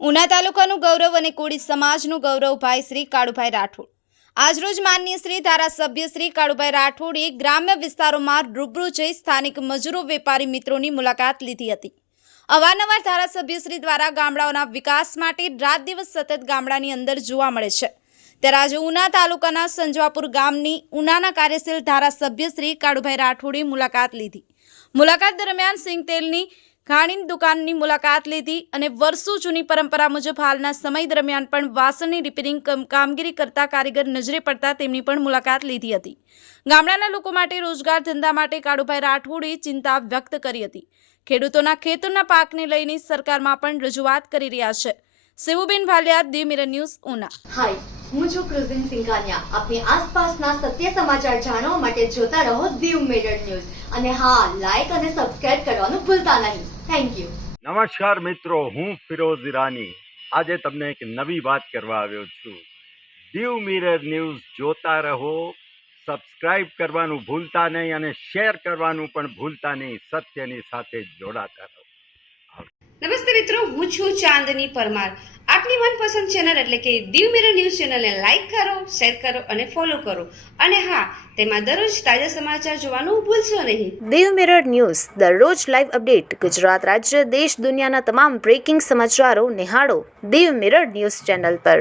ઉના તાલુકાનું ગૌરવ અને કોળી સમાજનું ગૌરવ ભાઈ શ્રી કાળુભાઈ રાઠોડ આજરોજ માનનીય શ્રી ધારાસભ્ય શ્રી કાળુભાઈ રાઠોડે ગ્રામ્ય વિસ્તારોમાં રૂબરૂ જઈ સ્થાનિક મજૂરો વેપારી મિત્રોની મુલાકાત લીધી હતી। અવારનવાર ધારાસભ્ય શ્રી દ્વારા ગામડાઓના વિકાસ માટે રાત દિવસ સતત ગામડાની અંદર જોવા મળે છે। ત્યારે આજે ઉના તાલુકાના સંજવાપુર ગામની ઉનાના કાર્યશીલ ધારાસભ્ય શ્રી કાળુભાઈ રાઠોડે મુલાકાત લીધી। મુલાકાત દરમિયાન સિંગતેલની ખાણીની દુકાનની મુલાકાત લીધી અને વર્ષો જૂની પરંપરા મુજબ હાલના સમય દરમિયાન પણ વાસણની રિપેરિંગ કામગીરી કરતા કારીગર નજરે પડતા તેમની પણ મુલાકાત લીધી હતી। ગામડાના લોકો માટે રોજગાર ધંધા માટે કાળુભાઈ રાઠોડે ચિંતા વ્યક્ત કરી હતી। ખેડૂતોના ખેતરના પાકને લઈને સરકારમાં પણ રજૂઆત કરી રહ્યા છે। સેવુબેન ભાલિયા, દીવ મિરર ન્યૂઝ, ઉના। હાય, હું છું ક્રુઝિન સિંઘાનિયા। આપની આસપાસના સત્ય સમાચાર જાણવા માટે જોતા રહો દીવ મિરર ન્યૂઝ અને હા, લાઈક અને સબસ્ક્રાઇબ કરવાનું ભૂલતા નહીં। Thank you. નમસ્કાર મિત્રો, હું ફિરોઝ ઈરાની આજે તમને એક નવી વાત કરવા આવ્યો છું। દીવ મિરર ન્યૂઝ જોતા રહો, સબસ્ક્રાઇબ કરવાનું ભૂલતા નહીં અને શેર કરવાનું પણ ભૂલતા નહીં। સત્યની સાથે જોડાતા રહો। નમસ્તે મિત્રો, હું છું ચાંદની પરમાર। આપની મનપસંદ ચેનલ એટલે કે દીવ મિરર ન્યૂઝ ચેનલને લાઈક કરો, શેર કરો અને ફોલો કરો અને હા, તેમાં દરરોજ તાજા સમાચાર જોવાનું ભૂલશો નહીં। દીવ મિરર ન્યૂઝ દરરોજ લાઈવ અપડેટ ગુજરાત રાજ્ય દેશ દુનિયાના તમામ બ્રેકિંગ સમાચારો નિહાળો દીવ મિરર ન્યૂઝ ચેનલ પર।